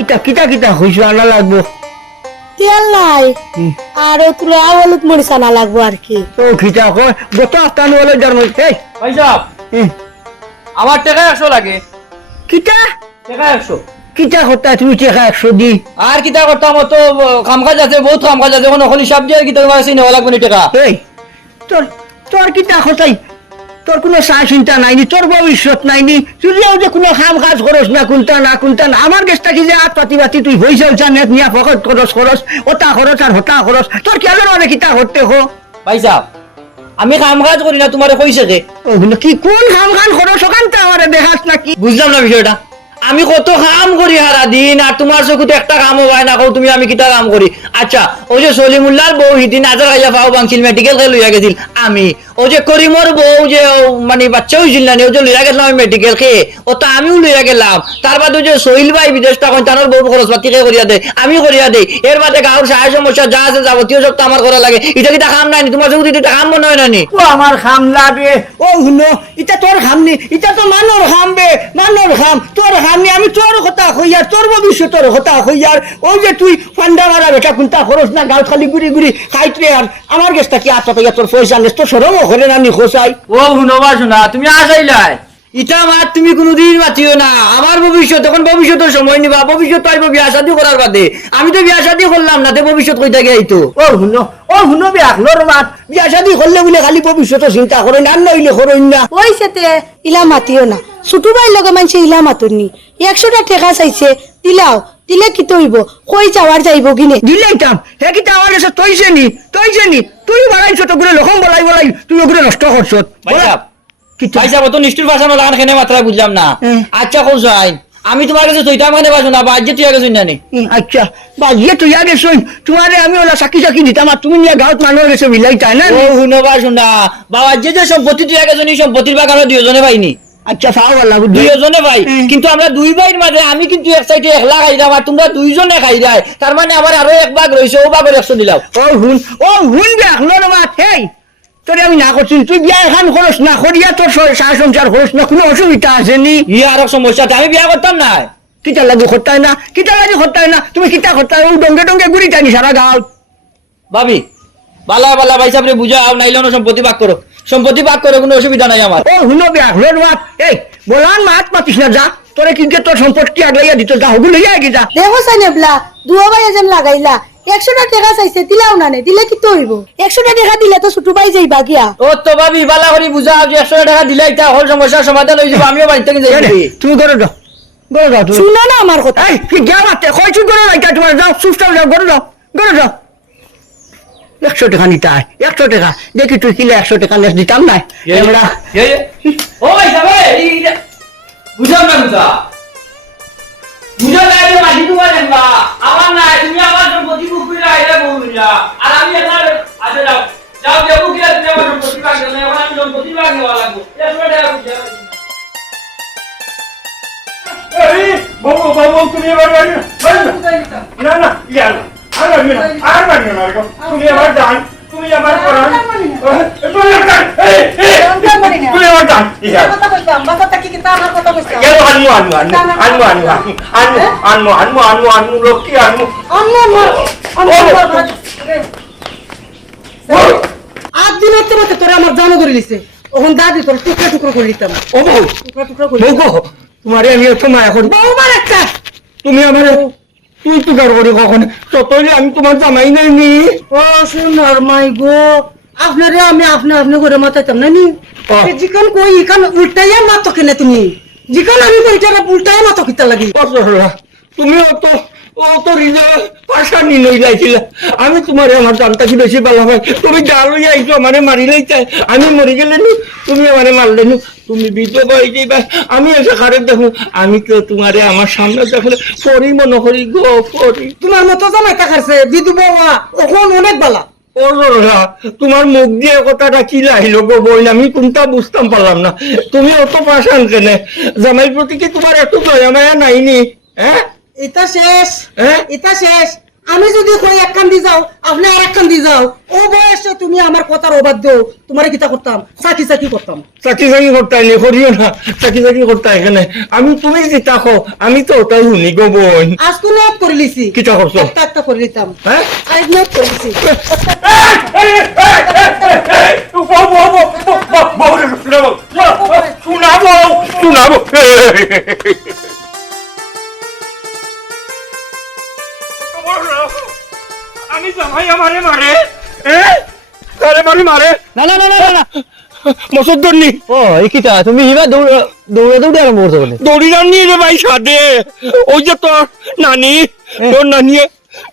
ইটা কিতা কিতা হইছো আনা লাগবো তেল নাই আর তুলে হলুদ মরিচ আনা লাগবো আর কি। তো খিতা কয় গত আস্তান বলে যার মধ্যে ভাই সাহেব আমার টাকা 100 লাগে। কিতা টাকা 100 কিতা করতা তুমি টাকা 100 দি আর কিতা করতাম তো কামকাজ আছে, বহুত কামকাজ আছে, এখন অকল হিসাব দিয়ে কিতা আছে নেওয়া লাগবে না টাকা। এই তোর তোর কিতা হতাই তোর কোনো চা চিন্তা নাইনি, তোর ভবিষ্যৎ নাইনি, তুইও যে কোনো কাম কাজ করস না কোনটা না আমার গেছটা কি যে হাত পাতি বাতি তুই হইছে জানেত নিয়া ফকত খরচ ওটা খরচ আর হতা খরচ তোর কি আলো মানে কিতা করতে হো ভাই সাহেব আমি কামকাজ করি না, তোমারে কইছে কে? ওগুলো কি কোন কাম কান খরচ ওখানটা আমারে দেখাস নাকি বুঝলাম না বিষয়টা। আমি কত কাম করি সারা দিন আর তোমার চকুতে একটা কামও হয় না, তুমি আমি কিতা কাম করি। আচ্ছা ওই যে সলিমুল্লাহর বউ হিদিন আজার খাইয়া পাও বাংছিল মেডিকেল খেয়ে লইয়া গেছিল আমি, ও যে করিমর বউ যে মানে বাচ্চা হয়েছিল না ও যে লইয়া গেছিলাম আমি মেডিকেল খেয়ে, ও তো আমিও লইয়া গেলাম। তার বাদে যে সোহিল ভাই বিদেশ তখন তার বউ খরচ পাতি খেয়ে করিয়া দেয়, আমি করিয়া দেই। এর বাদে গাঁর সাহায্য সমস্যা যা আছে যাবতীয় সব তো আমার করা লাগে। এটা কিতা কাম নাই, তোমার চকুতে এটা কাম মনে হয় না? ও আমার খাম লাগে ও হুনো ইটা তোর খামনি, ইটা তো মানর খাম বে মানর খাম তোর খামনি। আমি তোর কথা হইয়ার তোর ভবিষ্যতের কথা হইয়ার ওই যে তুই ফান্ডা মারা বেটা কোনটা খরচ না গাঁত খালি গুড়ি গুড়ি খাইতে আর আমার গেছটা কি আচ্ছা তো তোর পয়সা নেস তো সরমও করে না নি খোসাই। ও শুনবা শোনা তুমি আসাইলাই ইটা মাত তুমি কোনোদিন মাতিও না। আমার ভবিষ্যৎ এখন ভবিষ্যতের সময় নিবা, ভবিষ্যৎ আইব বিয়া শাদী করার বাদে। আমি তো বিয়া শাদী করলাম না, তে ভবিষ্যৎ কই থাকে এইতো। ও হুনো বে আকলোর মাত বিয়া শাদী করলে বলে খালি ভবিষ্যতের চিন্তা করেন আর নইলে করেন না। ওই সেতে ইলা মাতিও না, ছোট ভাই লগে মানুষ ইলা মাতুননি। 100টা টাকা চাইছে দিলাও, দিলে কি তৈব কই যাওয়ার যাইব কিনে দিলেইতাম হে কিতা আমার কাছে তৈছে নি তুই বাড়াইছ তো গুলো লখম বলাই তুই ওগুলো নষ্ট করছ। ভাই সাহেব তো নিষ্ঠুর ভাষা লাগান খেনে মাত্রা বুঝলাম না। হ্যাঁ। আচ্ছা কৌ যাই আমি তোমার কাছে তৈতা মানে বাসো না বাজ্যে তুই গেছো জানি। আচ্ছা বাজিয়ে তুই আগে শুন তোমারে আমি ওলা সাকি দিতাম আর তুমি নিয়ে গাঁত মানুষ গেছে মিলাই তাই না? ও শুনবা শোনা বাবা যে সম্পত্তি তুই গেছো নি সম্পত্তির বাগানো দুজনে পাইনি। আচ্ছা ফাও লাগু দুইজনে ভাই হ্যাঁ। কিন্তু আমরা দুই ভাইয়ের মাঝে আমি কিন্তু এক সাইডে একলা খাইলাম আর তোমরা দুইজনে খাই যায়, তার মানে আমার আরো এক ভাগ রয়েছে, ও ভাগের 100 দিলাম। ও হুন বে আকলোর মাত হেই তোরে আমি না করছি তুই বিয়া এখান খরচ না করিয়া তোর সারা সংসার খরচ না কোনো অসুবিধা আছে নি? আর সমস্যা আমি বিয়া করতাম না। কিতা লাগু করতাই না তুমি কিতা করতাই ও ডঙ্গে গুড়ি টানি সারা গাঁও। ভাবি বালা ভাই সাহেব বুঝাও নাইলে সম্পত্তি ভাগ করো কোনো অসুবিধা নাই আমার। ও হুনো বে আকলোর মাত এই বলান মাত পাতিস না যা তোরে কি তোর সম্পত্তি আগলাইয়া দিত যা হুগুলো লইয়া গি যা। দেখো সাইনেবলা দুয়া ভাই এজন লাগাইলা 100টা টাকা চাইছে দিলাও না দিলে কি তৈব 100টা টাকা দিলে তো ছোট ভাই যাইবা গিয়া। ও তো ভাবি বালা করে বুঝাও যে 100 টাকা দিলে এটা হল সমস্যার সমাধান হয়ে যাবে, আমিও বাড়ি থেকে যাই। তুমি করে দাও তুমি শুনো না আমার কথা। এই কি গেলাতে কইছি করে রাইতা তোমার যাও সুস্টার যাও করে দাও 100 টাকা নিতে হয় 100 টাকা দেখি তুই কিলে 100 টাকা নেস দিতাম না আমরা ও ভাই সাহেব বুঝাও না বুঝা নাই যে মাটি তোমার দেখবা আমার নাই, তুমি আমার সম্পত্তি বুক করে আইলে বলুলা আর আমি এখানে আচ্ছা যাও দেবো কি তুমি আমার সম্পত্তি ভাগ দেবে, এখন আমি সম্পত্তি ভাগ নেওয়া লাগবে। এই বাবু তুমি এবার না ইয়ার আর মানি না তুমি এবার যান তুমি এবার করান তুমি এবার যান ইয়ার আনমু লোকি আনমু আট দিন হতে হতে তোরা আমার জানো ধরে নিছে ওখান দাদি তোর টুকরা করে দিতাম। ও বউ টুকরা করে বউ গো তোমারে আমি একটু মায়া করি বউমার একটা তুমি আমার তুই টুকার করি কখন ততই আমি তোমার জামাই নাই নি। ও সোনার মাই গো আপনারে আমি আপনি করে মাথাইতাম না নি জিকান কই ইকান উল্টাইয়া মাতো কেনে তুমি জিকান আমি কইটারে উল্টাইয়া মাতো কিতা লাগি তুমি অত রিজাল্ট পাশানি নই যাইছিল আমি তোমার আমার জানতা কি বেশি ভালো হয় তুমি যা লই আইছো আমারে মারি লইতে আমি মরি গেলে নি তুমি আমারে মারলে নি তুমি বিধবা হয়ে যাইবা আমি এসে খারে দেখো আমি কেউ তোমারে আমার সামনে দেখলে পরি মনে করি গো পরি তোমার মতো জামাই তাকারছে বিধবা ওখন অনেক বালা। ও তোমার মুখ দিয়ে কথাটা কি লাইল গো বই আমি কোনটা বুঝতাম পারলাম না তুমি অত পাশান কেনে জামাই প্রতি কি তোমার একটু দয়া মায়া নাইনি? হ্যাঁ এটা শেষ আমি যদি কই এক কান দি যাও আপনি আর এক কান দি যাও ও বয়সে তুমি আমার কথার অবাধ্য তোমারে কিতা করতাম চাকি চাকি করতাম চাকি চাকি করতাই নি করিও না চাকি চাকি করতাই এখানে আমি তুমি যেটা কো আমি তো ওটাই শুনি গো বোন আজ কোন নিয়ত করে লিছি কিতা করছো? একটা একটা করে লিতাম হ্যাঁ আজ নিয়ত করে লিছি শোনাবো শোনাবো আমি জামাই আমারে মারে আরে মারে মারে না না না না না, না মসুদ্দর নি ও এই কিটা তুমি হিবা দৌড়ে দৌড়ে আরম্ভ করতে বলে দড়ি রান্নি রে ভাই সাদে ওই যে তোর নানি তোর নানি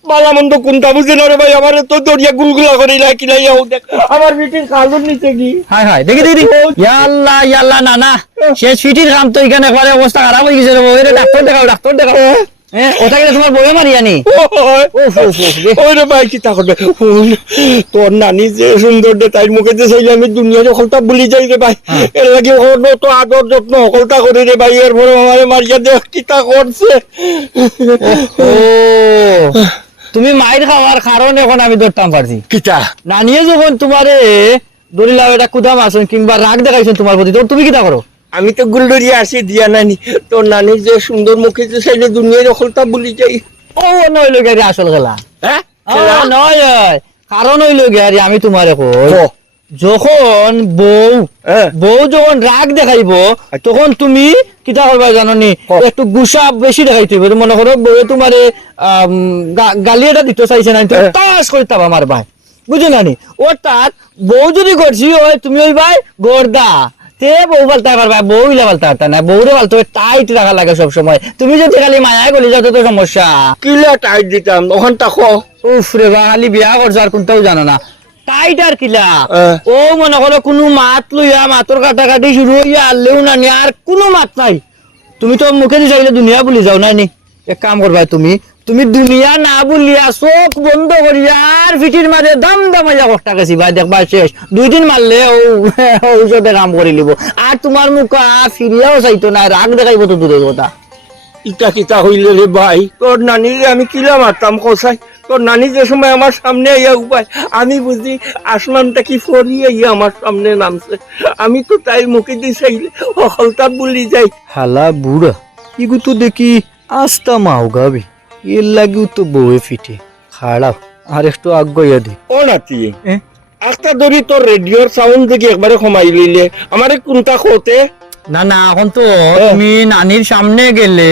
বালা মন্দ কোনটা বুঝে না রে ভাই আমার তো দড়িয়া গুলগুলা করে কিলাই দেখ আমার বিটির কালুর নিচে কি হাই হাই দেখি দেখি ইয়াল্লা না না সে ছুটির কাম তো এখানে একবারে অবস্থা খারাপ হয়ে গেছে রে বউ। এটা ডাক্তার দেখাও হ্যাঁ ওটা গেলে তোমার বউয়ে মারিয়ানি ওই রে ভাই কি তা করবে তোর নানি যে সুন্দর দে তাই মুখে যে চাইলে আমি দুনিয়া সকলটা ভুলি যাই রে ভাই এর লাগে তো আদর যত্ন সকলটা করি রে ভাই এর পরে আমার মারিয়া দেখ কি তা করছে ও তুমি মাইর খাওয়ার কারণ এখন আমি ধরতাম পারছি কিতা নানিয়ে যখন তোমারে দরিলাও এটা কুদাম আসুন কিংবা রাগ দেখাইছেন তোমার প্রতি তখন তুমি কিটা করো আমি তো গুলডরিয়া আসি দিয়া নানি তোর নানির যে সুন্দর মুখে যে চাইলে দুনিয়া সকলটা ভুলি যাই ও নইল গেরি আসল খেলা হ্যাঁ নয় কারণ হইল গেরি আমি তোমারে কই ও। যখন বউ হ্যাঁ। বউ যখন রাগ দেখাইব তখন তুমি কিতা করবা জাননি ক। একটু গুসা বেশি দেখাইতে হইবে মনে করো বউ তোমারে গালি এটা দিতে চাইছে না হ্যাঁ। তাস করতাম আমার ভাই বুঝো না নি অর্থাৎ বউ যদি করছি ওই তুমি ওই ভাই গোর্দা তে বউ পাল্টা পারবা বউ ইলা পাল্টা পারতা না বউরে পাল্টা টাইট রাখা লাগে সব সময় তুমি যদি খালি মায়া গলি যাও তো সমস্যা কিলা টাইট দিতাম ওখান তাকো উফ রে বা খালি বিয়া করছো আর কোনটাও জানো না টাইট আর কিলা হ্যাঁ। ও মনে করো কোনো মাত লইয়া মাতর কাটাকাটি শুরু হইয়া আনলেও না নি আর কোনো মাত নাই তুমি তো মুখে দিয়ে চাইলে দুনিয়া বলি যাও নাই নি এক কাম করবা তুমি তুমি দুনিয়া না বলিয়া চোখ বন্ধ করিয়া আর ফিটির মাঝে দাম দামাইয়া কষ্টা গেছি ভাই দেখবা শেষ 2 দিন মারলে ঔষধে কাম করে লিব আর তোমার মুখ ফিরিয়াও চাইতো না রাগ দেখাইব তো দূরের কথা ইটা কিতা হইলে রে ভাই তোর নানিরে আমি কিলা মারতাম কোসাই তোর নানি যে সময় আমার সামনে আইয়া উপায় আমি বুঝি আসমানটা কি ফরিয়ে ইয়া আমার সামনে নামছে আমি তো তাই মুখে দিয়ে চাইলে সকলটা বলি যাই হালা বুড়া ইগু তো দেখি আস্তা মাও গাবি এর লাগিও তো বউয়ে ফিটে খাড়াও আর একটু আগ্রয়া দি ও নাতি একটা ধরি তোর রেডিওর সাউন্ড দেখি একবারে কমাই লইলে আমারে কোনটা খোতে না না এখন তো তুমি নানির সামনে গেলে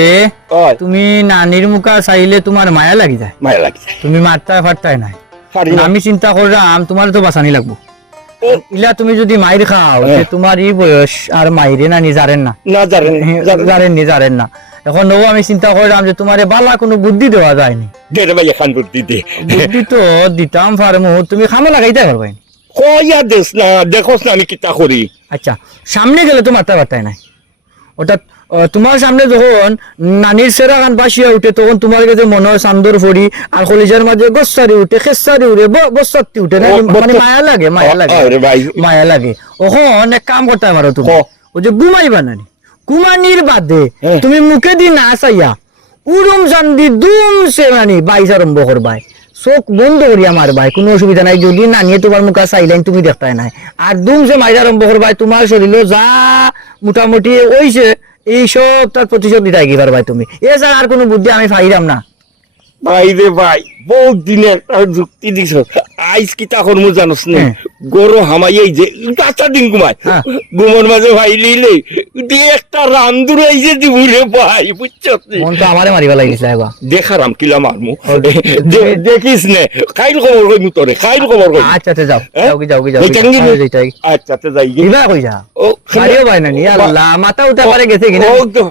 তুমি নানির মুখা চাইলে তোমার মায়া লাগি যায় মায়া লাগছে তুমি মারতায় ফারতায় নাই পারি না আমি চিন্তা করলাম তোমার তো বাঁচানি লাগবো ও, ইলা তুমি যদি মাইর খাও যে হ্যাঁ। তোমার এই বয়স আর মাইরে নানি জারেন না না জানেন জারেন না এখন ও আমি চিন্তা করলাম যে তোমার বালা কোনো বুদ্ধি দেওয়া যায়নি দে রে ভাই এখান বুদ্ধি দে বুদ্ধি তো দিতাম ফার্মু তুমি খামো লাগাইতে পারবাই কইয়া দেস না দেখোস না আমি কিতা করি আচ্ছা সামনে গেলে তো মারতে পারতাই নাই ওটা তোমার সামনে যখন নানির সেরা গান বাসিয়া উঠে তখন তোমার কাছে মনে হয় চান্দর ফড়ি আর কলিজার মাঝে গোসারি উঠে খেসারি উঠে বসাতি উঠে না ও, মানে মায়া লাগে আরে ভাই। মায়া লাগে ওখন এক কাম করতে পারো তুমি ও। ও যে ঘুমাইবা নানি ঘুমানির বাদে হ্যাঁ। তুমি মুখে দি না চাইয়া উড়ুম চান্দি দুম সে মানে বাইশ আরম্ভ করবাই চোখ বন্ধ করি আমার ভাই কোনো অসুবিধা নাই যদি নানিয়ে তোমার মুখা চাইলেন তুমি দেখতাই নাই আর দুম সে মাইর আরম্ভ করবাই তোমার শরীরে যা মোটামুটি ওইছে এই সব তার প্রতিশোধ দিতে গিয়ে ভাই তুমি এছাড়া আর কোনো বুদ্ধি আমি পাইলাম না ভাই রে ভাই বহুত দিনের যুক্তি দিছ আইস কিতা করমু জানোস না হ্যাঁ। গরু হামাইয়াই যে কাঁচা দিন ঘুমাই হ্যাঁ। ঘুমোর মাঝে ভাই লিলে দিয়ে একটা রামদুর আইছে দিবু রে ভাই বুঝছস নি? মন তো আমারে মারিবা লাগিছিল এবার দেখারাম কিলা মারমু দেখিস নে খাইল খবর কইমু তোরে খাইল খবর কই আচ্ছা আচ্ছা যাও হ্যাঁ? যাও কি এইটান কি রে? যাই আচ্ছা তে যাই গে। কিবা কই যা ও মারিও ভাই নানি আল্লাহ মাথা উঠা পারে গেছে কিনা ও তো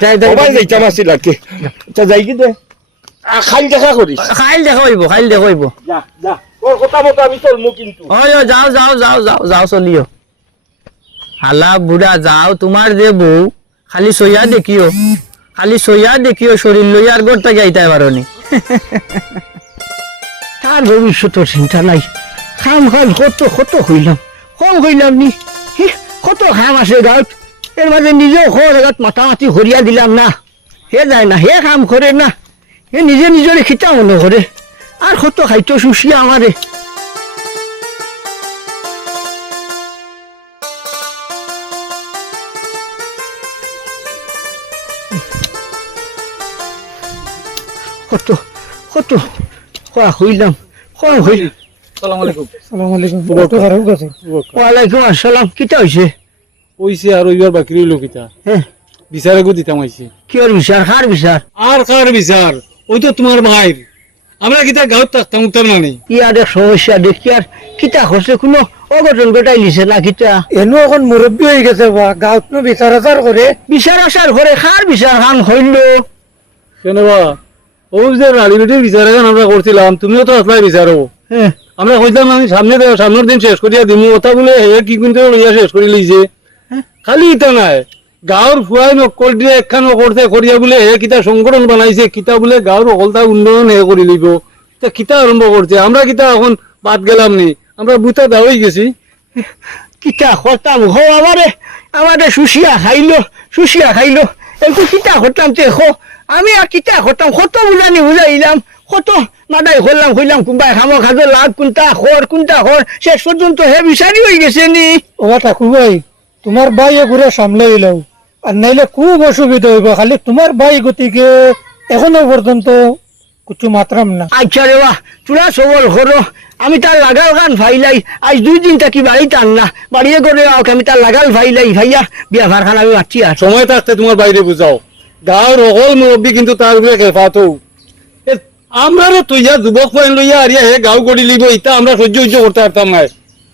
যাই সবাই যাইতা মাসি লাগে আচ্ছা যাই কি দে খাইল দেখা করিস খাইল দেখো হইব যা যা তোর কথা মতো আমি চলমু কিন্তু ওই যাও চলিও হালা বুড়া যাও তোমার যে বউ খালি সইয়া দেখিও শরীর লইয়া আর গোটা যাইতে পারোনি তার ভবিষ্যতের চিন্তা নাই খাম খাম কত হইলাম নি কত খাম আছে গাঁত এর মাঝে নিজেও ঘর মাতামাতি হরিয়া দিলাম না হে যায় না হে কাম করে না হে নিজে নিজরে খিতা মনে করে আর কত খাইতো শুষিয়া আমারে কত কত খোয়া হইলাম খোয়া হইল সালাম আলাইকুম। সালাম আলাইকুম কত খারাপ গেছে ওয়ালাইকুম আসসালাম কিতা হইছে ওইছে আর ওইবার বাকি রইল কিতা হ্যাঁ বিচারে গো দিতাম আইছে। কি ওর বিচার খার বিচার আর কার বিচার? ওই তো তোমার ভাইর। আমরা কিতা গাঁত থাকতাম উত্তর মানে ইয়ারে সমস্যা দেখি আর কিতা করছে কোনো অঘটন ঘটাই নিছে না কিতা এনো এখন মুরব্বী হয়ে গেছে বা গাঁত নো বিচার আচার করে বিচার আসার ঘরে খার বিচার খান হইল কেন বা ওই যে রাড়ি বেটির বিচার এখন আমরা করছিলাম, তুমিও তো আসলাই বিচারো। হ্যাঁ আমরা কইতাম আমি সামনের দিন শেষ করিয়া দিমু, ওটা বলে হে কি কিন্তু লইয়া শেষ করি লইছে। খালি ইটা নাই, গাঁৱৰ ফুৱাই নকল দিয়ে একখান করতে করিয়া বলে হে কিতা সংগঠন বানাইছে, কিতা বলে গাঁৱৰ অকলতা উন্নয়ন হে করি লিব। তা কিতা আরম্ভ করছে, আমরা কিতা এখন বাদ গেলাম নি, আমরা বুতা দাওয়াই গেছি। কিতা করতাম হো আমারে আমারে শুষিয়া খাইলো একটু কিতা করতাম তে হো আমি আর কিতা করতাম কত বুঝাইলাম কত মাদাই হইলাম কোনবাই খামো খাজো লাভ কোনটা খর শেষ পর্যন্ত হে বিচারি হয়ে গেছে নি ওবা ঠাকুর ভাই তোমার ভাই ঘুরে সামলাই লও আর নাইলে খুব অসুবিধা হইব, খালি তোমার ভাই গতিকে এখনো পর্যন্ত কিছু মাত্রাম না। আচ্ছা রে বাহ তোরা সবল করো আমি তার লাগাল গান ভাইলাই আজ 2 দিন থাকি বাড়িতে আননা বাড়িয়ে করে আমি তার লাগাল ভাইলাই ভাইয়া বিয়া ভার খান আমি মারছি আর সময় থাকতে তোমার বাইরে বুঝাও, গাঁৱৰ অকল মুরব্বী কিন্তু তার উপরে খেফাতো। আমরা তুইয়া যুবক পয়েন্ট লইয়া আরিয়া হে গাঁও গড়ি লিব, ইটা আমরা সহ্য করতে পারতাম না।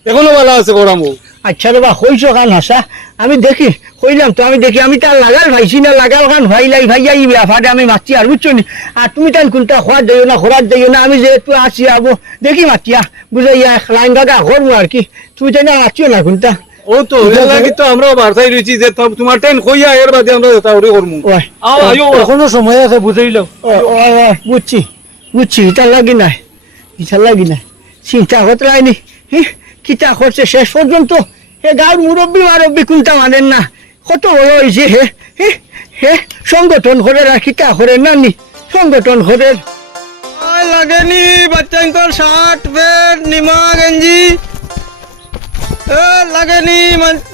এখনো ভালো আছে করামো। আচ্ছা রে বা হইছ গান হাসা আমি দেখি হইলাম তো আমি দেখি আমি তার লাগাল ভাইছি না লাগাল গান ভাইলাই ভাইয়া ই ব্যাপারে আমি মারছি আর বুঝছো নি আর তুমি তাই কোনটা খোয়া যাইও না খোরাত যাইও না আমি যেহেতু আসি আবো দেখি মাতিয়া বুঝাইয়া লাইন গাগা করবো আর কি তুমি তাই না মারছিও না কোনটা ও তো লাগি তো আমরা বার্তায় রয়েছি যে তোমার ট্রেন কইয়া এর বাদে আমরা তাহলে করবো। ওই আয়ো এখনো সময় আছে বুঝাইল। বুঝছি এটা লাগি নাই চিন্তা করতে লাইনি কিতা করছে শেষ পর্যন্ত হে গাঁর মুরব্বী কোনটা মানেন না কত বড় হয়েছে হে সংগঠন করে আর কিতা করে নানি সংগঠন করে লাগেনি বাচ্চাঙ্কর শার্ট প্যান্ট নিমা গেঞ্জি লাগেনি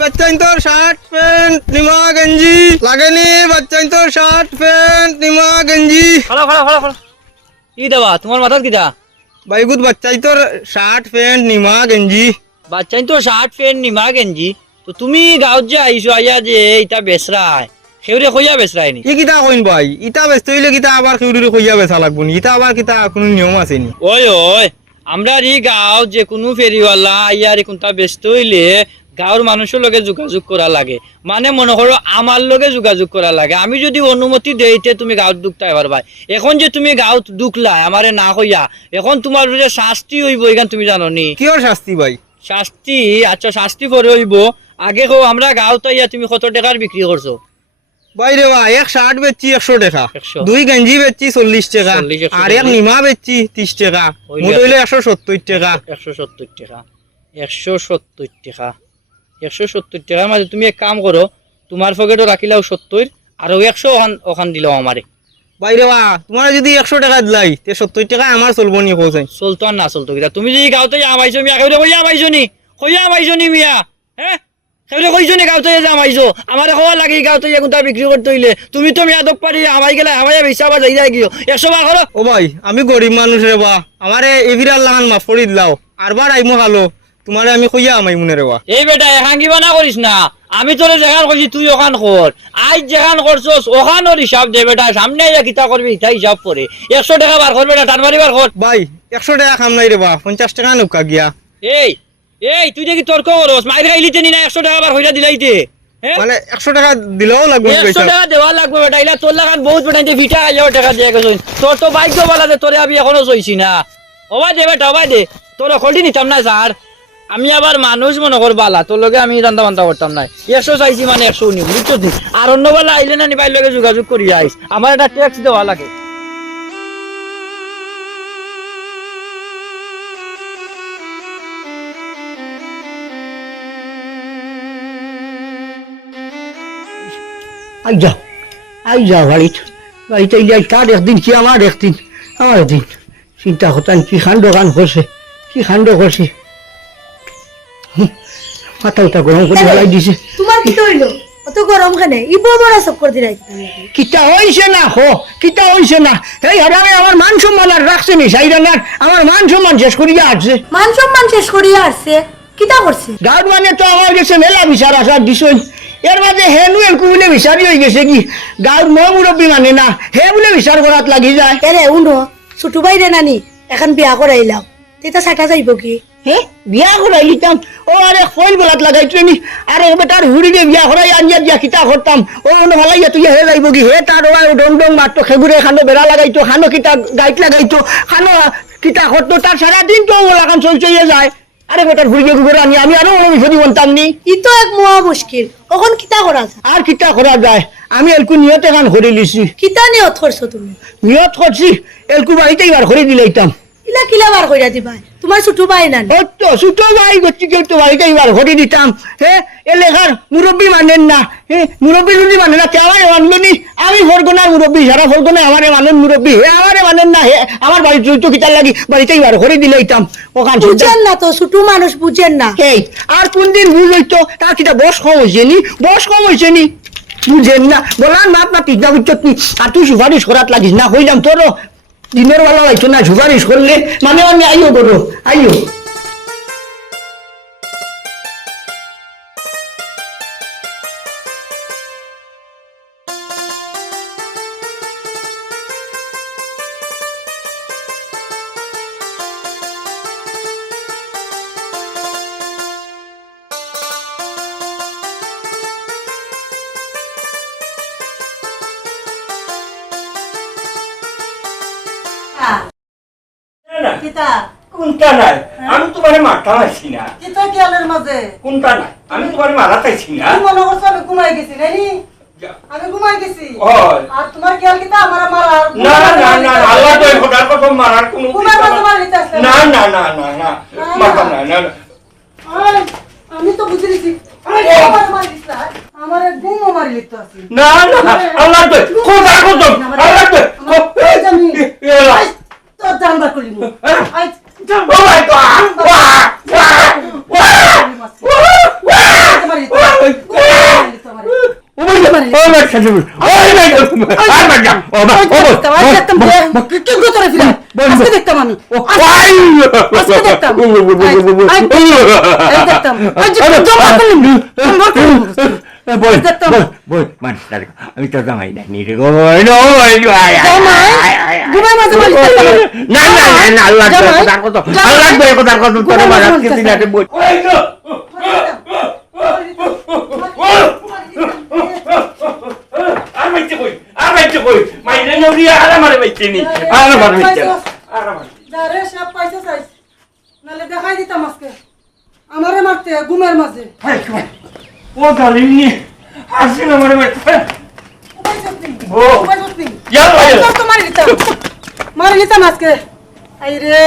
বাচ্চাঙ্কর শার্ট প্যান্ট নিমা গেঞ্জি লাগেনি বাচ্চাঙ্কর শার্ট প্যান্ট নিমা গেঞ্জি খালা কি দেবা তোমার মাথার কিটা বাইগুত বাচ্চাই তোর শার্ট প্যান্ট নিমা গেঞ্জি বাচ্চাই তো শার্ট প্যান্ট নিমা গেঞ্জি তো তুমি গাঁৱত যে আইছো আইয়া যে ইটা বেচরাই সেউরে কইয়া বেচরাই নি ই কিতা কইন ভাই ইটা ব্যস্ত হইলে কিতা আবার কেউরি কইয়া বেচা লাগবো নি ইটা আবার কিতা কোনো নিয়ম আছে নি ওই আমরা এই গাঁও যে কোনো ফেরিওয়ালা আইয়া কোনটা ব্যস্ত হইলে গাঁৱৰ মানুষের লগে যোগাযোগ করা লাগে, মানে মনে করো আমার লগে যোগাযোগ করা লাগে। আমি যদি অনুমতি দেইতে তুমি গাঁৱত ঢুকতে পারবা। এখন যে তুমি গাঁৱত ঢুকলা আমারে না কইয়া, এখন তোমার যে শাস্তি হইব এখান তুমি জানো নি? কিয়র শাস্তি ভাই? শাস্তি আচ্ছা শাস্তি পরে হইব। আগে কো আমরা গাঁৱত আইয়া তুমি কত টাকার বিক্রি করছো? ভাই রে ভাই এক শার্ট বেচছি 100 টাকা, 100 দুই গেঞ্জি বেচছি 40 টাকা, 40, আর এক নিমা বেচছি 30 টাকা, মোট হইলে 170 টাকা। 170 টাকা 170 টাকা 170 টাকার মাঝে তুমি এক কাম করো, তোমার পকেটও রাখিলাও 70 আর 100 ওখান দিলাও আমারে। ভাই রে বা তোমার যদি 100 টাকা দিলাই তে 70 টাকা আমার চলবো নি কোথায়? চলতো আর না চলতো কিনা? তুমি যদি গাঁৱতে আমাইছো মিয়া কেউরে কইয়া আমাইছো নি মিয়া? হ্যাঁ কেউরে কইছো নি গাঁৱতে যে আমাইছো? আমারে খবর লাগে গাঁৱতে কোনটা বিক্রি করতে হইলে তুমি তো মিয়া দক পারি আমাই গেলে আমাইয়া বেচাবা যাই যাই গিয়ে 100 টাকা করো। ও ভাই আমি গরিব মানুষ রে বা আমারে এভিরাল লাগান মাফ করে দিলাও আর বার আইমো হালো তোমারে আমি কইয়া আমাই মনে রে বা। এই বেটা এখাঙ্গিবা না করিস না, আমি তোরে যেখান কইছি তুই ওখান কর। আজ যেখান করছস ওখানোর হিসাব দে বেটা, সামনে আইয়া কিতা করবি ইটা হিসাব করে 100 টাকা বার কর বেটা, টান মারিবার কর। ভাই 100 টাকা খাম নাই রে বা 50 টাকা নৌকা গিয়া। এই তুই দেখি তর্ক করস মাইর খাইলিতে নি না 100 টাকা বার হইরা দিলাইতে? হ্যাঁ মানে 100 টাকা দিলেও লাগবে 100 টাকা দেওয়া লাগবে বেটা, ইলা তোর লাগান বহুত বেটা ভিটা আইয়া টাকা দিয়ে গেছ। তোর তো ভাগ্য বলা যে তোরে আমি এখনো চইছি না। ওবাই দে বেটা ওবাই দে, তোর খলটি নিতাম না স্যার। আমি আবার মানুষ মনে কর বালা, তোর লগে আমি রান্না বান্না করতাম না। 100 চাইছি মানে 100 নি বুঝছো তুই। আর অন্য বেলা আইলে না নিবাইর লগে যোগাযোগ করি আইস, আমার একটা ট্যাক্স দেওয়া লাগে। আই যাও বাড়িতে আইলে তার একদিন কি আমার একদিন চিন্তা হতান কি খান্ড গান করছে কি খান্ড করছে মাথা উঠা গরম করে ফেলাই দিছে তোমার কি হইলো অত গরম খানে ইবো বড় সব করে দিলাই কিতা হইছে না হো কিতা হইছে না এই হারামে আমার মান সম্মান আর রাখছে নি সাইরানার আমার মান সম্মান শেষ করিয়া আসছে মান সম্মান শেষ করিয়া আসছে কিতা করছে গাঁত মানে তো আমার গেছে মেলা বিচার আসার দিছই এর মাঝে হেনু একটু বলে বিচারি হয়ে গেছে কি গাঁর মুরব্বী মানে না হে বলে বিচার করাত লাগি যায় এরে উনো ছোট বাইরে নানি এখন বিয়া করাইলাম তেতা সাটা যাইব কি হে বিয়া করাই লিতাম ও আরে ফোন গলাত লাগাইছো নি আরে বেটার হুড়ি দিয়ে বিয়া করাই আনিয়া দিয়া কিতা করতাম ও মনে ভালাইয়া তুই হে যাইব কি হে তার ওই ডং ডং মারতো খেগুরে খানো বেড়া লাগাইতো খানো কিতা গাইত লাগাইতো খানো কিতা করতো তার সারাদিন তো লাগান চলচইয়ে যায় আরে বেটার হুড়ি দিয়ে ঘুরে আনি আমি আরো বিপদি বলতাম নি ই তো এক মহা মুশকিল কখন কিতা করা যায় আর কিতা করা যায় আমি এলকু নিয়ত এখন করে লিছি কিতা নিয়ত করছো তুমি নিয়ত করছি এলকু বাড়িতে এবার করে দিলাইতাম ইলা কিলা বার কইরা দিবা তোমার ছোট ভাই নানি ও তো ছোট ভাই গচ্ছি কেউ তো বাড়িতে এবার করে দিতাম হে এলাকার মুরব্বী মানেন না হে মুরব্বী যদি মানে না আমারে মানলো নি আমি ফরগনার মুরব্বী সারা ফরগনায় আমারে মানেন মুরব্বী হে আমারে মানেন না হে আমার বাড়ি চুইতো কিতার লাগি বাড়িতে এবার করে দিলাইতাম ওখান বুঝেন না তো ছোট মানুষ বুঝেন না এই আর কোন দিন ভুল হইতো তা কিটা বস কম হয়েছে নি বস কম হয়েছে নি বুঝেন না বলার মাপ না তিনটা বুঝছত নি আর তুই সুপারিশ করাত লাগিস না হইলাম তোরও দিনের বেলা হইতো না সুপারিশ করলে মানে আমি আইও করো আইও না কিতা কোনটা নাই আমি তোমারে মারতে পারছি না কিতা গেলের মাঝে কোনটা নাই আমি তোমারে মারা চাইছি না কি মনে করছো আমি ঘুমাই গেছি নানি আমি ঘুমাই গেছি হয়। আর তোমার গেল কিতা আমার মারার না না না আল্লাহ তো খোদার কথা মারার কোনো ঘুমার মাঝে মারিতে আসলে না না না না না মাথা না না না। আয়, আমি তো বুঝে নিছি আমার ঘুমও মারি লিখতে আছে না না আল্লাহ তো খোদার কথা আল্লাহ তো তোর জানবার করলি মু আই ও মাই গড দেখতাম আমি আমি তো জামাই না নি রে গো না না না আল্লাহ কথা আল্লাহ কথা তোর মারা কিছু না বল আর মাইতে কই মাইনে নবি আর আমারে মাইতে নি আর আমারে মাইতে আর আমারে যারে সব পয়সা চাইছ নালে দেখাই দিতাম আজকে আমারে মারতে ঘুমের মাঝে ও গালিম নি আসিন আমারে মাইতে ও ইয়া ভাই তো মারি নিতাম আজকে আই রে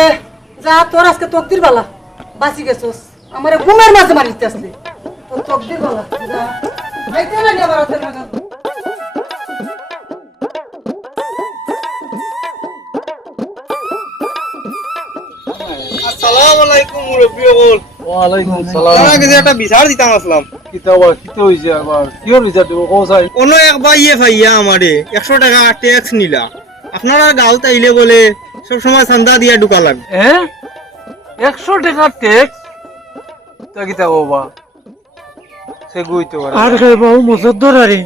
যা তোর আজকে তকদির বালা বাঁচি গেছস আমারে ঘুমের মাঝে মারি দিতে আসলি তোর তকদির বালা যা আইতে না আবার আসতে না আসসালামু আলাইকুম মুরব্বি ওগল ওয়ালাইকুম সালাম তোমার কাছে একটা বিচার দিতাম আসলাম কিতা হইছে আবার কিওর বিচার দিব কও চাই অন্য এক ভাইয়ে ভাইয়া আমারে 100 টাকা ট্যাক্স নিলা আপনারা গাঁও তাইলে বলে সব সময় চান্দা দিয়া ঢুকা লাগে হ্যাঁ 100 টাকা ট্যাক্স তা কিতা বাবা সে গুইতে পারে আর কে বাবু মুসদ্দর আরে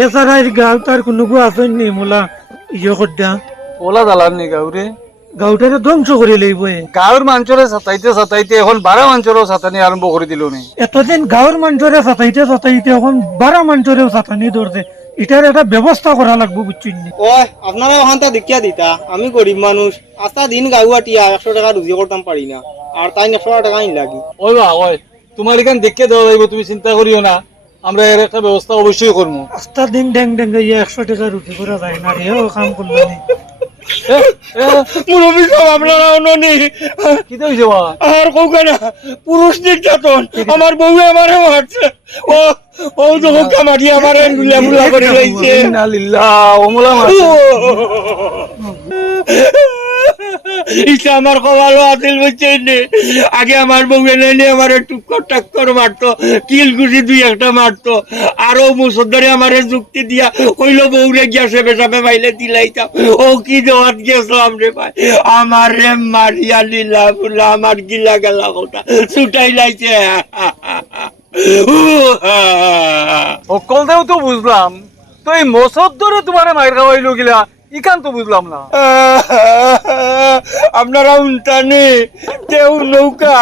এছাড়া এই গাঁও তার কোনো গু আসেন নি মোলা ইয়ে করদা ওলা দালান নি গাউরে গাঁওটারে ধ্বংস করে লইব গাঁৱৰ মানুষরে সাতাইতে এখন 12 মানুষরও সাতানি আরম্ভ করে দিল নি এতদিন গাঁৱৰ মানুষরে সাতাইতে এখন 12 মানুষরেও সাতানি ধরছে এটার একটা ব্যবস্থা করা লাগবো বুঝছেন নি ওই আপনারা ওখানটা দেখিয়া দিতা আমি গরিব মানুষ আস্তা দিন গাঁওয়া টিয়া 100 টাকা রুজি করতাম পারি না আর তাই 100 টাকা নি লাগি ওই বা ওই তোমার এখান দেখে দেওয়া যাইব তুমি চিন্তা করিও না আমরা এর একটা ব্যবস্থা অবশ্যই করবো আস্তা দিন ড্যাং ড্যাং ইয়ে 100 টাকা রুটি করা যায় না রে ও কাম করলো নি মুরব্বী সব আপনারা অননি কি হইছে বা আর কৌকা না পুরুষ নির্যাতন আমার বউ আমারে মারছে ও ও তো হোকা মারি আমারে গুলা গুলা করে লইছে ইন্না লিল্লাহ ওমলা মা ইটা আমার কপালও আছিল বুঝছেন নে। আগে আমার বউ এনে আমার টুক্কর মারতো, কিল ঘুষি দুই একটা মারতো, আরো মুসদ্দারে আমারে যুক্তি দিয়া কইলো বউরে গিয়া সেবে সাবে মাইলে দিলাইতাম। ও কি দেওয়াত গেছিলাম রে ভাই, আমার রে মারিয়া লীলা ফুলা আমার গিলা গেলা কথা ছুটাই লাইছে। অকল দেও তো বুঝলাম, তো এই মসদ ধরে তোমার মায়ের খাওয়াইলো গিলা ইকান তো বুঝলাম না। আপনারা উল্টানে কেউ নৌকা।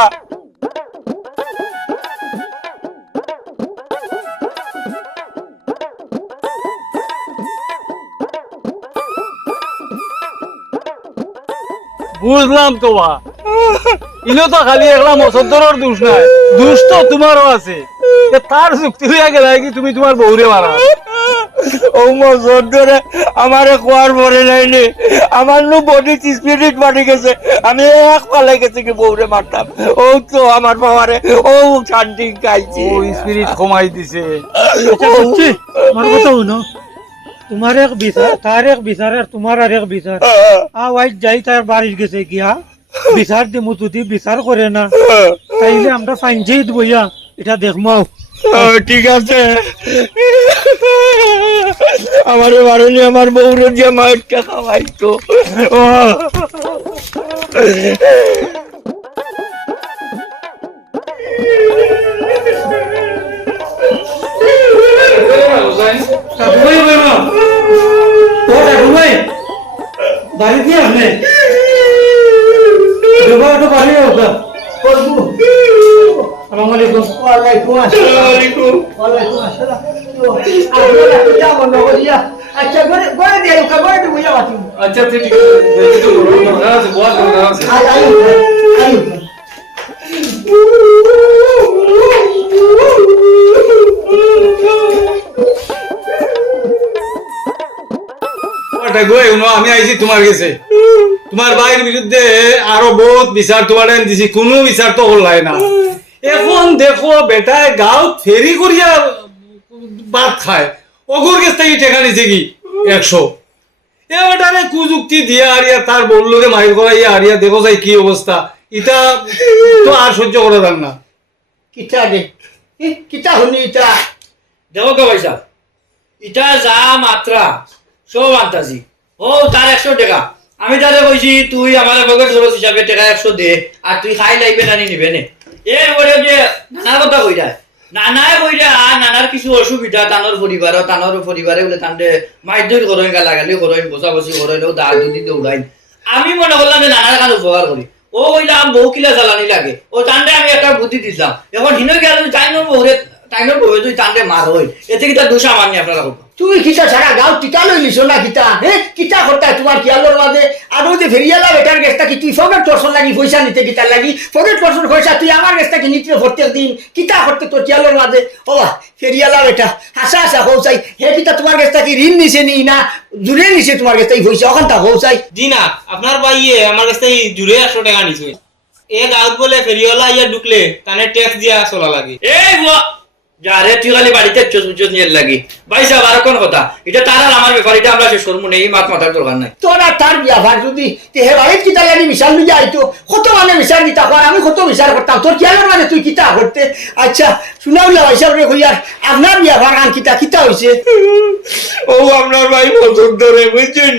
বুঝলাম তো বা, ইনো তো খালি একলা মসদ্দরের দোষ নাই, দোষ তো তোমারও আছে। তার যুক্তি হইয়া গেল কি তুমি তোমার বউরে মারা। ও মজরে আমারে খোয়ার পরে নাইলে আমার নু বডি স্পিরিট বাড়ি গেছে, আমি এক পালাই গেছে কি বউরে মারতাম। ও তো আমার বাবারে ও শান্তি গাইছি, ও স্পিরিট কমাই দিছে। বুঝছি আমার কথা শুনো, তোমার এক বিচার, তার এক বিচার, আর তোমার আর এক বিচার। আওয়াজ যাই তার বাড়ি গেছে গিয়া বিচার দিমু, যদি বিচার করে না তাইলে আমরা ফাইনজেই বইয়া এটা দেখমাও। ঠিক আছে, আমারে বারণি আমার বউরে যে মাইটটা খাওয়াইতো। বাড়ি দিয়ে আসলে ব্যবহারটা বাড়ি হোক। আসসালামাইকুম। ওয়ালাইকুম আসসালাম। ওয়ালাইকুম আসসালাম। আচ্ছা ঘরে ঘরে দিয়ে ঘরে দিয়ে বুঝা পাচ্ছি। আচ্ছা ঠিক আছে, আমি আইছি তোমার কাছে। তোমার ভাইয়ের বিরুদ্ধে আরো বহুত বিচার তোমার দিছি, কোনো বিচার তো করলাই না। এখন দেখো বেটায় গাঁও ফেরি করিয়া ভাত খায়, অগুর কাছ থেকে টেকা নিছে কি 100। এবারে কুযুক্তি দিয়ে আরিয়া তার বললোকে মাইর করাইয়া আরিয়া দেখো যাই কি অবস্থা। এটা তো আর সহ্য করা যান না। কিতা দে কিতা হনি এটা দেখো কে পয়সা ইটা যা মাত্রা সব আনতাছি। ও তার 100 টাকা আমি তারে কইছি তুই আমার বগের খরচ হিসাবে টাকা 100 দে, আর তুই খাই লাইবে না নিবে নে। এরপরে যে নানার কথা কইরা নানায় কইরা নানার কিছু অসুবিধা, তানোর পরিবারে বলে তান্ডে মাইদুর করইন গালাগালি করইন বসাবসি করইন ও দা দুদি দৌড়াইন। আমি মনে করলাম যে নানার কাছে উপকার করি। ও কইলাম বউ কিলা জ্বালানি লাগে, ও তান্ডে আমি একটা বুদ্ধি দিলাম। এখন হিনো গেল টাইনোর বউরে তুই তান্ডে মার হই, এতে কি তার দোষ আমার নি আপনারা করবো। তুই কিতা সারা গাঁও টিকা লই লিছ না কিতা কিতা করতা তোমার খেয়ালের মাঝে। আর ওই যে ফেরিয়ালা বেটার গেছটা কি তুই ফকেট পরশন লাগি পয়সা নিতে কিতা লাগি ফকেট পরশন পয়সা তুই আমার গেছটা কি নিতে প্রত্যেক দিন কিতা করতে তোর খেয়ালের মাঝে। ও ফেরিয়ালা বেটা হাসা হাসা হৌসাই হে কিতা তোমার গেছটা কি ঋণ নিছে নি না জুড়ে নিছে তোমার গেছটা এই পয়সা ওখান তা হৌসাই জি না, আপনার ভাইয়ে আমার কাছে জুড়ে 100 টাকা নিছে। এ গাঁত বলে ফেরিওয়ালা ইয়া ঢুকলে তানে ট্যাক্স দিয়া চলা লাগে। এই বুয়া যারে তুই খালি বাড়িতে চোচ নিয়ে লাগি ভাই সাহেব। আর কোন কথা এটা তার আর আমার ব্যাপার, এটা আমরা শেষ করবো না, এই মাথার দরকার নাই। তোর আর তার বিয়াভার যদি হে বাড়িত কিতা লাগি বিশাল লুজা আইতো কত মানে বিচার দিতা কর আমি কত বিচার করতাম তোর খেয়ালের মাঝে তুই কিতা করতে। আচ্ছা শুনাউলা হিসাব রে হইয়ার আপনার বিয়াভার আন কিতা কিতা হইছে। ও আপনার ভাই বছর ধরে বুঝছেন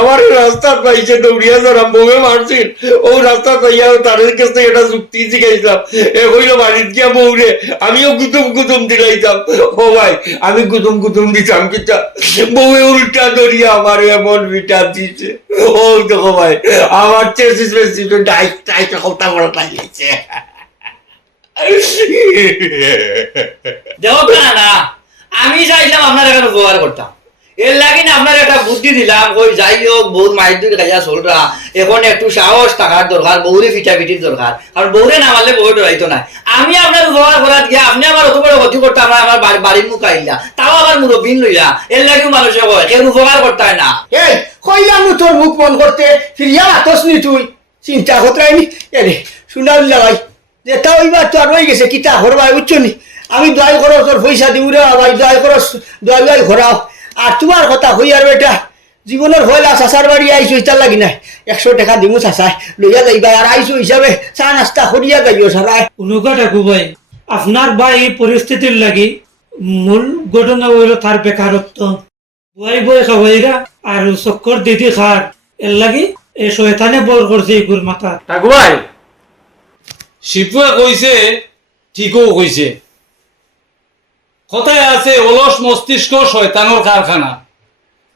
আমার রাস্তা পাইছে দৌড়িয়া যারা বউয়ে মারছিল, ও রাস্তা পাইয়া তাদের কাছে এটা যুক্তি শিখাইতাম। এ হইলো বাড়ির গিয়া বউরে আমিও গুতুম দিলাইতাম। ও ভাই আমি গুতুম দিতাম কিতা, বউয়ে উল্টা ধরিয়া আমার এমন বিটা দিছে। ও দেখো ভাই আমার চেষ্টা ডাইট কথা বড় লাগিয়েছে। দেখো না আমি চাইলাম আপনার এখন উপকার করতাম, এর লাগে না আপনার একটা বুদ্ধি দিলাম। ওই যাই হোক বউর মায়ের দুই খাইয়া চলরা, এখন একটু সাহস থাকার দরকার, বউরে ফিটাফিটির দরকার। কারণ বউরে না মারলে বউ ডরাইতো না। আমি আপনার উপকার করার গিয়া আপনি আমার অত বড় ক্ষতি করতে আমার বাড়ির মুখ আইলা, তাও আমার মুরব্বিন লইলা, এর লাগেও মানুষে কয় কেউ উপকার করতে হয় না। এই কইলাম তোর মুখ মন করতে ফিরিয়া আতসনি তুই চিন্তা করতে এরে শুনাউল্লা ভাই যেটা ওইবার তো আর রয়ে গেছে কিতা হরবাই বুঝছো নি। আমি দোয়াই করো তোর পয়সা দিউ রে ভাই, দোয়াই করো দোয়াই ঘোরাও। আর তোমার কথা হই আর বেটা জীবনের হইলা চাচার বাড়ি আইসো ইটার লাগি নাই 100 টাকা দিমু চাচাই লইয়া যাইবা আর আইসো হিসাবে চা নাস্তা করিয়া যাইও সারাই উনুকা ঠাকুর ভাই আপনার ভাই এই পরিস্থিতির লাগি মূল ঘটনা হইল তার বেকারত্ব বুয়াই বই খাওয়াইরা আর চক্কর দিদি খার এর লাগি এই শয়তানে বর করছে ইগুর মাথা ঠাকুর ভাই শিপুয়ে কইছে ঠিকও কইছে কথায় আছে অলস মস্তিষ্ক শয়তানোর কারখানা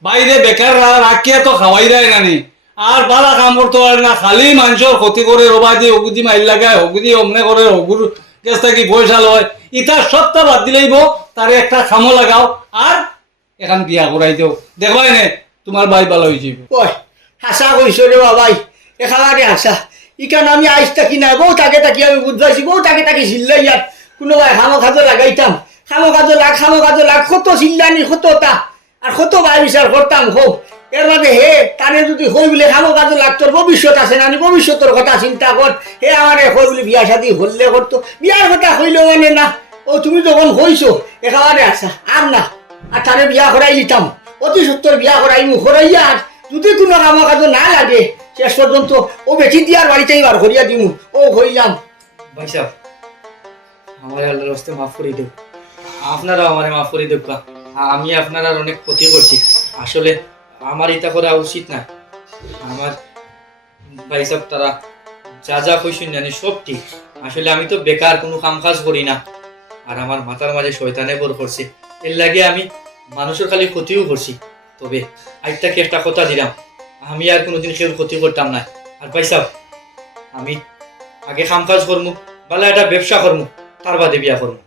বাইরে বেকার রাখিয়া তো খাওয়াই দেয় নানি আর বালা কাম করতে পারে না খালি মানুষের ক্ষতি করে রোবা দিয়ে হগুদি মাইল লাগায় হগুদি অমনে করে হগুর কাছ থেকে পয়সা লয় ইটা সবটা বাদ দিলেইব তারে একটা খামো লাগাও আর এখন বিয়া করাই দেও দেখবাই নে তোমার ভাই ভালো হয়ে যাবে ওই হাসা কইছো রে বাবাই এখানে হাসা ইকান আমি আইস থাকি না বউ তাকে তাকি আমি বুঝাইছি বউ তাকে তাকি চিল্লাই ইয়ার কোনো ভাই খামো খাজো লাগাইতাম খামো কাজো লাগ কত চিল্লানি কতটা আর কত ভাই বিচার করতাম হোক এর মানে হে তারে যদি হই বলে খামো কাজো লাগ তোর ভবিষ্যৎ আছে না ভবিষ্যতের কথা চিন্তা কর হে আমার হই বলে বিয়া শাদি হলে করতো বিয়ার কথা হইল মানে না ও তুমি যখন হইছো একেবারে আসা আর না আর তারে বিয়া করাই দিতাম অতি সত্তর বিয়া করাইমু করাইয়া আর যদি কোনো কামো কাজো না লাগে শেষ পর্যন্ত ও বেশি দিয়ার বাড়িতেই বার করিয়া দিমু ও হইলাম ভাই সাহেব আমার আল্লাহর রাস্তায় মাফ করে দেব আপনারা আমারে মাফ করে দেব আমি আপনারা অনেক ক্ষতি করছি আসলে আমার এটা করা উচিত না আমার ভাই সাহেব তারা যা যা কইছেন জানি সব ঠিক আসলে আমি তো বেকার কোনো কাম কাজ করি না আর আমার মাথার মাঝে শয়তানে বর করছে এর লাগে আমি মানুষের খালি ক্ষতিও করছি তবে আজটাকে একটা কথা দিলাম আমি আর কোনোদিন কেউ ক্ষতি করতাম না আর ভাই সাহেব আমি আগে কাম কাজ করবো ভালো একটা ব্যবসা করবো তার বাদে বিয়া করবো